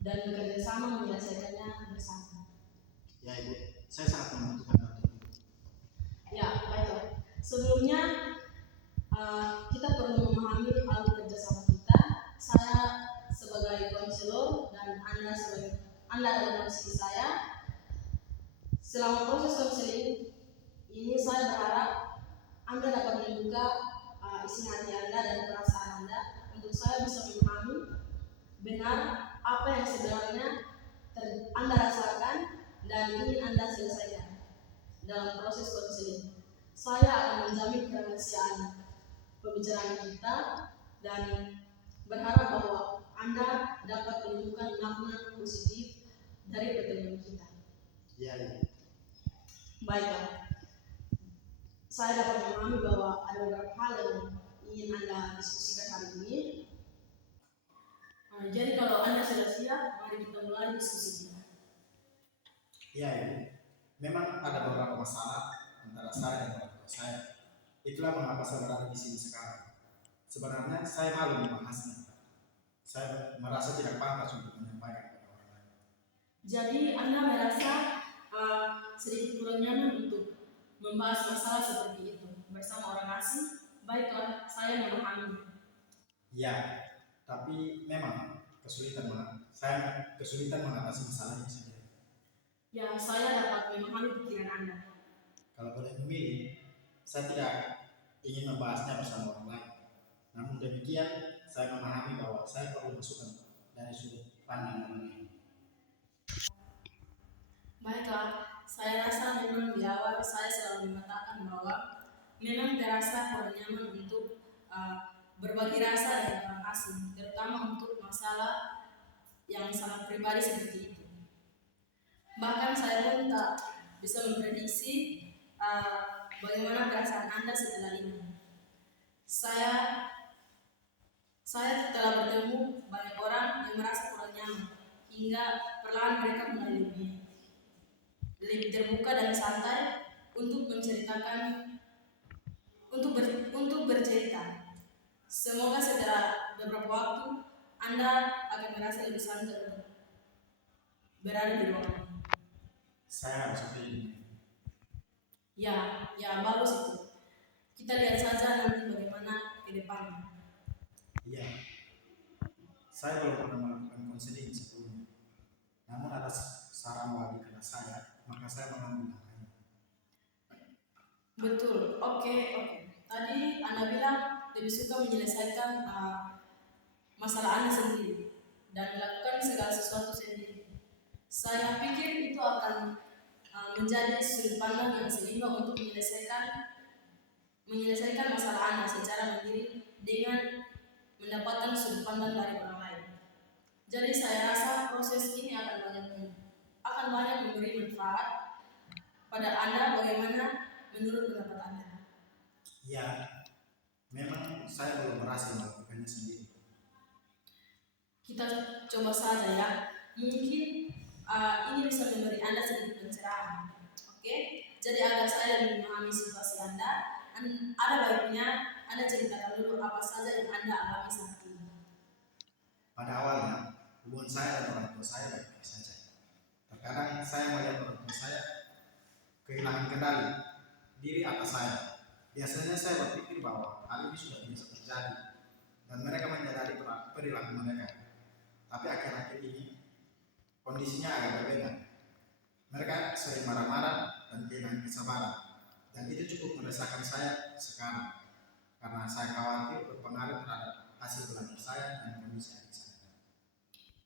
dan bekerja sama menyelesaikannya bersama. Ya Ibu, saya sangat membutuhkan bantuan. Ya, baiklah. Sebelumnya kita perlu memahami hal kerjasama kita. Saya sebagai konselor dan Anda adalah konselor saya. Selama proses konseling ini saya berharap Anda dapat membuka isi hati Anda dan perasaan Anda untuk saya bisa memahami benar apa yang sebenarnya Anda rasakan dan ingin Anda selesaikan dalam proses konseling. Saya akan menjamin kerahasiaan pembicaraan kita dan berharap bahwa Anda dapat menemukan makna positif dari pertemuan kita. Iya. Baiklah, saya dapat memahami bahwa ada beberapa hal yang ingin Anda diskusikan hari ini. Jadi kalau Anda sudah siap, mari kita mulai diskusi kita. Iya Ibu, memang ada beberapa masalah antara saya dan orang tua saya. Itulah mengapa saya berada di sini sekarang. Sebenarnya saya malu membahasnya. Saya merasa tidak pantas untuk menyampaikan kepada orang lain. Jadi Anda merasa sedikit kurang nyaman untuk membahas masalah seperti itu bersama orang asing. Baiklah, saya memahami. Ya, tapi memang saya kesulitan mengatasi masalah ini sendiri. Ya, saya dapat memahami pikiran Anda. Kalau boleh memilih, saya tidak ingin membahasnya bersama orang lain. Namun demikian, saya memahami bahwa saya perlu masukan dari sudut pandang orang lain. Baiklah, saya rasa memang di awal saya selalu mengatakan bahwa memang terasa kurang nyaman untuk berbagi rasa dengan orang asing, terutama untuk masalah yang sangat pribadi seperti itu. Bahkan saya pun tak bisa memprediksi bagaimana perasaan Anda setelah ini. Saya telah bertemu banyak orang yang merasa kurang nyaman, hingga perlahan mereka mulai lebih terbuka dan santai untuk menceritakan, untuk bercerita. Semoga setelah beberapa waktu Anda akan merasa lebih santai untuk berada di ruangan. Saya harus pilih. Ya bagus itu. Kita lihat saja nanti bagaimana ke depannya. Iya, saya belum pernah melakukan konseling sebelumnya. Namun atas saran wali kelas saya, maka saya mengambil langkah ini. Betul, oke. Tadi Anda bilang lebih suka menyelesaikan masalah Anda sendiri dan melakukan segala sesuatu sendiri. Saya pikir itu akan menjadi sudut pandang yang seimbang untuk menyelesaikan masalah Anda secara mandiri dengan mendapatkan sudut pandang dari orang lain. Jadi saya rasa proses ini akan banyak memberi manfaat pada Anda. Bagaimana menurut pendapat Anda? Ya, memang saya belum berhasil melakukannya sendiri. Kita coba saja ya. Mungkin ini bisa memberi Anda sedikit pencerahan. Oke? Jadi agar saya lebih memahami situasi Anda, ada baiknya Anda ceritakan dulu apa saja yang Anda alami saat ini. Pada awalnya, hubungan saya dan orang tua saya baik-baik saja. Terkadang saya melihat orang tua saya kehilangan kendali diri atas saya. Biasanya saya berpikir bahwa hal ini sudah biasa terjadi dan mereka menyadari perilaku mereka. Tapi akhir-akhir ini kondisinya agak berbeda. Mereka sering marah-marah dan kehilangan kesabaran, dan itu cukup meresahkan saya sekarang karena saya khawatir berpengaruh terhadap hasil belajar saya dan kondisi adik saya.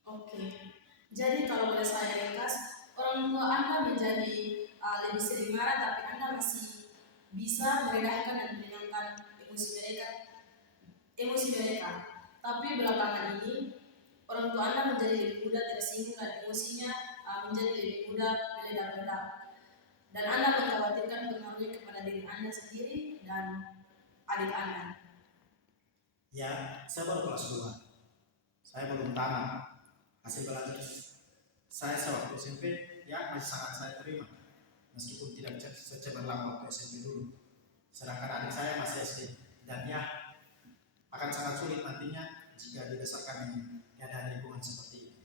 Oke, jadi kalau boleh saya ringkas, orang tua Anda menjadi lebih sering marah, tapi Anda masih bisa meredahkan dan menenangkan emosi mereka. Tapi belakangan ini orang tua Anda menjadi lebih mudah tersinggung dan emosinya menjadi lebih mudah meledak-ledak. Dan Anda mengkhawatirkan pengaruhnya kepada diri Anda sendiri dan adik Anda. Ya, saya baru kelas 2. Saya belum tamat. Hasil belajar saya sewaktu SMP ya masih sangat saya terima, meskipun tidak secemerlang waktu SMP dulu. Sedangkan adik saya masih SD, dan ya akan sangat sulit nantinya jika dibesarkan dengan keadaan lingkungan seperti itu.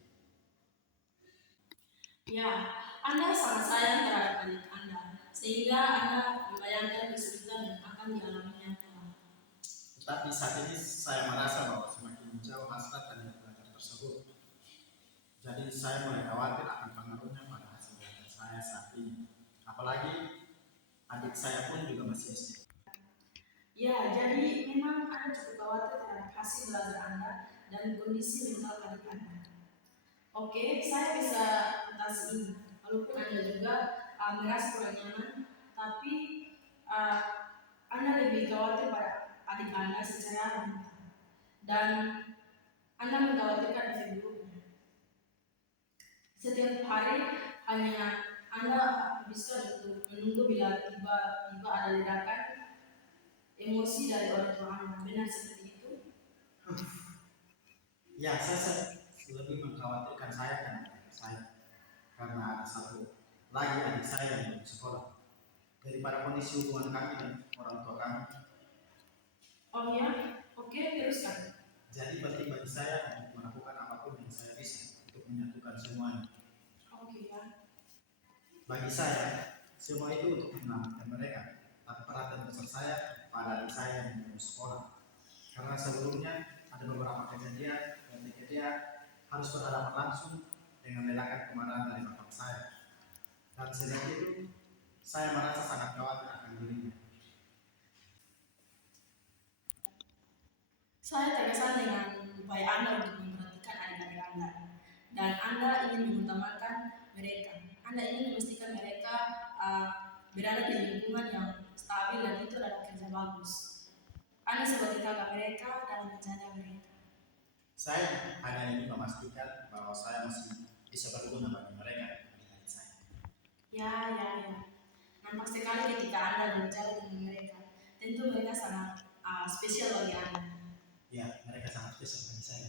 Ya, Anda sangat sayang terhadap adik Anda, sehingga Anda membayangkan kesulitan yang akan dialaminya kelak. Tetapi saat ini saya merasa bahwa semakin jauh hasrat dan belajar tersebut. Jadi saya mulai khawatir akan pengaruhnya pada hasil belajar saya saat ini. Apalagi adik saya pun juga masih SD. Ya, jadi memang Anda cukup khawatir terhadap hasil belajar Anda dan kondisi mental adik Anda. Oke, saya bisa atasi ini. Walaupun Anda juga merasa kurang nyaman, tapi uh, Anda lebih khawatir pada adik Anda secara mental. Dan Anda mengkhawatirkan efek buruknya. Setiap hari hanya Anda bisa menunggu bila tiba-tiba ada ledakan emosi dari orang tua Anda. Benar seperti itu? Ya, saya lebih mengkhawatirkan saya dan adik saya karena ada satu lagi adik saya yang belum sekolah. Daripada kondisi hubungan kami dan orang tua kami. Oh ya, oke, teruskan. Jadi penting bagi saya untuk melakukan apapun yang saya bisa untuk menyatukan semuanya. Oke ya. Bagi saya, semua itu untuk menyelamatkan mereka. Tapi perhatian besar saya pada adik saya yang belum sekolah. Karena sebelumnya ada beberapa kejadian ketika dia harus berhadapan langsung dengan ledakan kemarahan dari bapak saya. Dan sejak itu, saya merasa sangat khawatir akan dirinya. Saya terkesan dengan upaya Anda untuk memperhatikan adik-adik Anda. Dan Anda ingin mengutamakan mereka. Anda ingin memastikan mereka berada di lingkungan yang stabil dan itu adalah kerja bagus. Anda sebagai kakak mereka dan menjaga mereka. Saya hanya ingin memastikan bahwa saya masih bisa berguna bagi mereka adik-adik saya. Ya. Nampak sekali ketika Anda berbicara dengan mereka. Tentu mereka sangat spesial bagi Anda. Ya, mereka sangat spesial bagi saya.